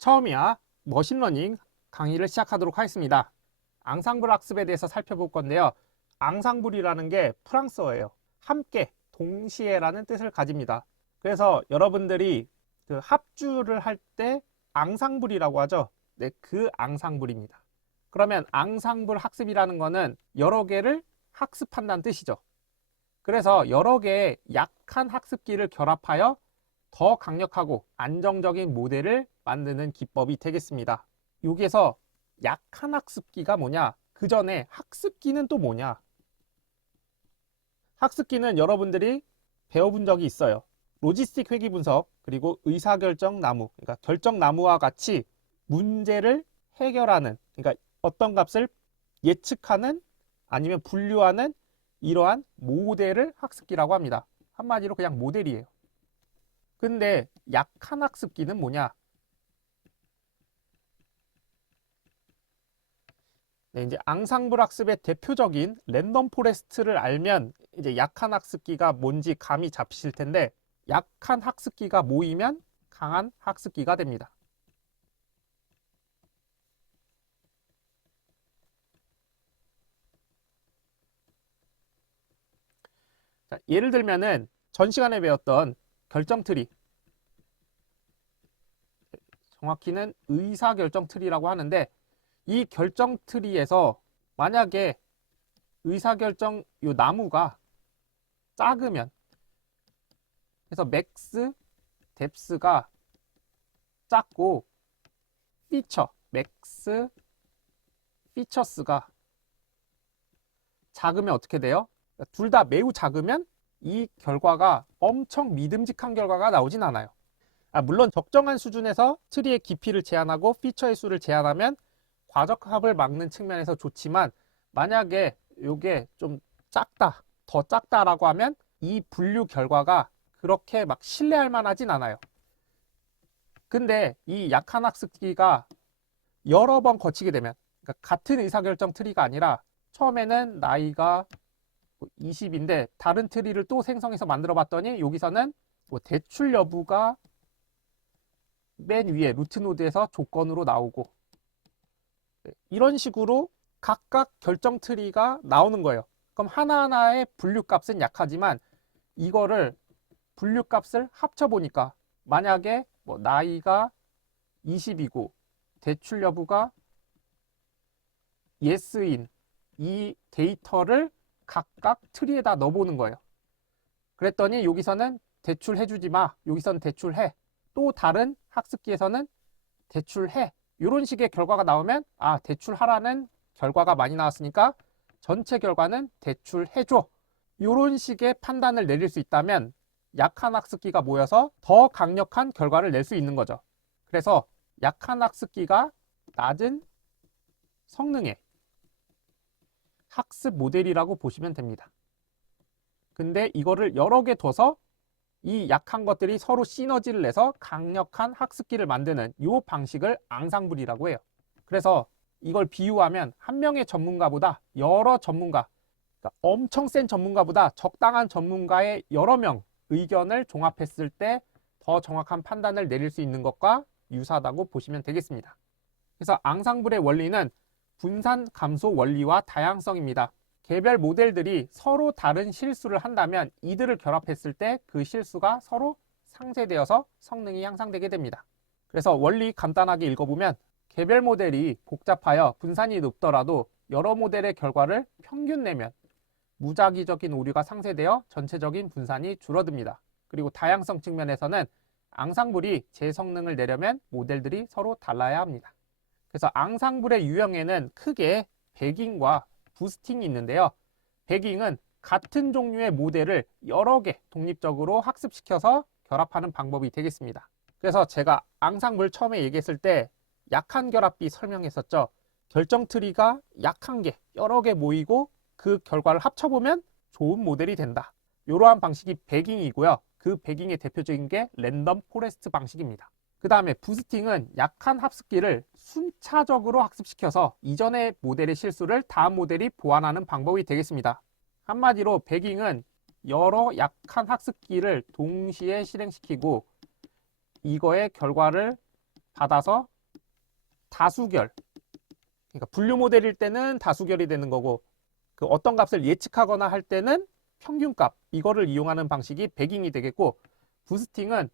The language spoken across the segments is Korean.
처음이야 머신러닝 강의를 시작하도록 하겠습니다. 앙상블 학습에 대해서 살펴볼 건데요. 앙상블이라는 게 프랑스어예요. 함께, 동시에라는 뜻을 가집니다. 그래서 여러분들이 그 합주를 할 때 앙상블이라고 하죠. 네, 그 앙상블입니다. 그러면 앙상블 학습이라는 거는 여러 개를 학습한다는 뜻이죠. 그래서 여러 개의 약한 학습기를 결합하여 더 강력하고 안정적인 모델을 만드는 기법이 되겠습니다. 여기에서 약한 학습기가 뭐냐? 그 전에 학습기는 또 뭐냐? 학습기는 여러분들이 배워본 적이 있어요. 로지스틱 회귀 분석, 그리고 의사결정 나무, 그러니까 결정 나무와 같이 문제를 해결하는, 그러니까 어떤 값을 예측하는 아니면 분류하는 이러한 모델을 학습기라고 합니다. 한마디로 그냥 모델이에요. 근데 약한 학습기는 뭐냐? 네, 이제 앙상블 학습의 대표적인 랜덤 포레스트를 알면 이제 약한 학습기가 뭔지 감이 잡히실 텐데, 약한 학습기가 모이면 강한 학습기가 됩니다. 자, 예를 들면은 전 시간에 배웠던 결정 트리, 정확히는 의사결정 트리라고 하는데, 이 결정 트리에서 만약에 의사결정 요 나무가 작으면, 그래서 맥스 뎁스가 작고 맥스 피처스가 작으면 어떻게 돼요? 둘 다 매우 작으면 이 결과가 엄청 믿음직한 결과가 나오진 않아요. 물론 적정한 수준에서 트리의 깊이를 제한하고 피처의 수를 제한하면 과적합을 막는 측면에서 좋지만, 만약에 이게 좀 작다, 더 작다라고 하면 이 분류 결과가 그렇게 막 신뢰할 만하진 않아요. 근데 이 약한 학습기가 여러 번 거치게 되면, 그러니까 같은 의사결정 트리가 아니라 처음에는 나이가 20인데 다른 트리를 또 생성해서 만들어 봤더니 여기서는 뭐 대출 여부가 맨 위에 루트 노드에서 조건으로 나오고, 이런 식으로 각각 결정 트리가 나오는 거예요. 그럼 하나하나의 분류값은 약하지만 이거를 분류값을 합쳐보니까, 만약에 뭐 나이가 20이고 대출 여부가 yes인 이 데이터를 각각 트리에다 넣어보는 거예요. 그랬더니 여기서는 대출해주지 마, 여기서는 대출해, 또 다른 학습기에서는 대출해, 이런 식의 결과가 나오면 대출하라는 결과가 많이 나왔으니까 전체 결과는 대출해줘, 이런 식의 판단을 내릴 수 있다면 약한 학습기가 모여서 더 강력한 결과를 낼 수 있는 거죠. 그래서 약한 학습기가 낮은 성능의 학습 모델이라고 보시면 됩니다. 근데 이거를 여러 개 둬서 이 약한 것들이 서로 시너지를 내서 강력한 학습기를 만드는 이 방식을 앙상블이라고 해요. 그래서 이걸 비유하면 한 명의 전문가보다 여러 전문가, 그러니까 엄청 센 전문가보다 적당한 전문가의 여러 명 의견을 종합했을 때 더 정확한 판단을 내릴 수 있는 것과 유사하다고 보시면 되겠습니다. 그래서 앙상블의 원리는 분산 감소 원리와 다양성입니다. 개별 모델들이 서로 다른 실수를 한다면 이들을 결합했을 때 그 실수가 서로 상쇄되어서 성능이 향상되게 됩니다. 그래서 원리 간단하게 읽어보면, 개별 모델이 복잡하여 분산이 높더라도 여러 모델의 결과를 평균 내면 무작위적인 오류가 상쇄되어 전체적인 분산이 줄어듭니다. 그리고 다양성 측면에서는 앙상블이 제 성능을 내려면 모델들이 서로 달라야 합니다. 그래서 앙상블의 유형에는 크게 배깅과 부스팅이 있는데요. 배깅은 같은 종류의 모델을 여러 개 독립적으로 학습시켜서 결합하는 방법이 되겠습니다. 그래서 제가 앙상블 처음에 얘기했을 때 약한 결합비 설명했었죠. 결정 트리가 약한 게 여러 개 모이고 그 결과를 합쳐보면 좋은 모델이 된다. 이러한 방식이 배깅이고요. 그 배깅의 대표적인 게 랜덤 포레스트 방식입니다. 그 다음에 부스팅은 약한 학습기를 순차적으로 학습시켜서 이전의 모델의 실수를 다음 모델이 보완하는 방법이 되겠습니다. 한마디로 배깅은 여러 약한 학습기를 동시에 실행시키고 이거의 결과를 받아서 다수결, 그러니까 분류 모델일 때는 다수결이 되는 거고 그 어떤 값을 예측하거나 할 때는 평균값, 이거를 이용하는 방식이 배깅이 되겠고, 부스팅은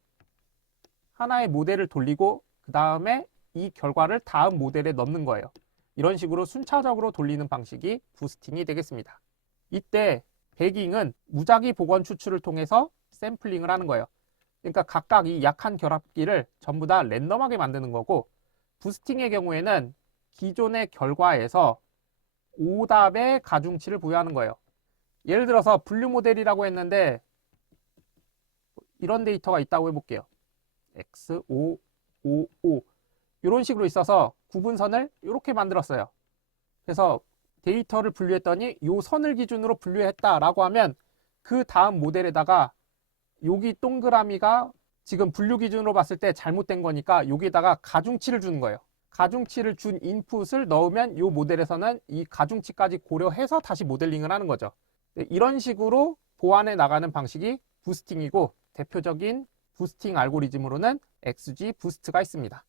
하나의 모델을 돌리고 그 다음에 이 결과를 다음 모델에 넣는 거예요. 이런 식으로 순차적으로 돌리는 방식이 부스팅이 되겠습니다. 이때 배깅은 무작위 복원 추출을 통해서 샘플링을 하는 거예요. 그러니까 각각 이 약한 결합기를 전부 다 랜덤하게 만드는 거고, 부스팅의 경우에는 기존의 결과에서 오답의 가중치를 부여하는 거예요. 예를 들어서 분류 모델이라고 했는데 이런 데이터가 있다고 해볼게요. X, 5, 5, 5 이런 식으로 있어서 구분선을 이렇게 만들었어요. 그래서 데이터를 분류했더니 이 선을 기준으로 분류했다라고 하면 그 다음 모델에다가 여기 동그라미가 지금 분류 기준으로 봤을 때 잘못된 거니까 여기에다가 가중치를 주는 거예요. 가중치를 준 인풋을 넣으면 이 모델에서는 이 가중치까지 고려해서 다시 모델링을 하는 거죠. 이런 식으로 보완해 나가는 방식이 부스팅이고, 대표적인 부스팅 알고리즘으로는 XG 부스트가 있습니다.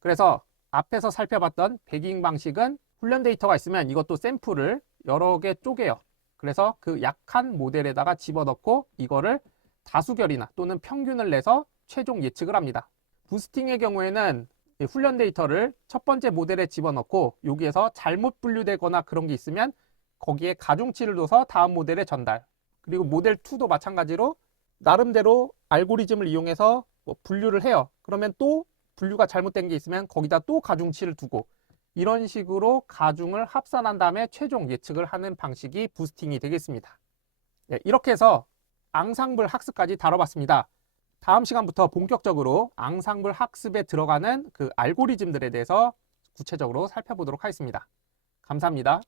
그래서 앞에서 살펴봤던 배깅 방식은 훈련 데이터가 있으면 이것도 샘플을 여러 개 쪼개요. 그래서 그 약한 모델에다가 집어넣고 이거를 다수결이나 또는 평균을 내서 최종 예측을 합니다. 부스팅의 경우에는 훈련 데이터를 첫 번째 모델에 집어넣고 여기에서 잘못 분류되거나 그런 게 있으면 거기에 가중치를 둬서 다음 모델에 전달. 그리고 모델 2도 마찬가지로 나름대로 알고리즘을 이용해서 분류를 해요. 그러면 또 분류가 잘못된 게 있으면 거기다 또 가중치를 두고, 이런 식으로 가중을 합산한 다음에 최종 예측을 하는 방식이 부스팅이 되겠습니다. 네, 이렇게 해서 앙상블 학습까지 다뤄봤습니다. 다음 시간부터 본격적으로 앙상블 학습에 들어가는 그 알고리즘들에 대해서 구체적으로 살펴보도록 하겠습니다. 감사합니다.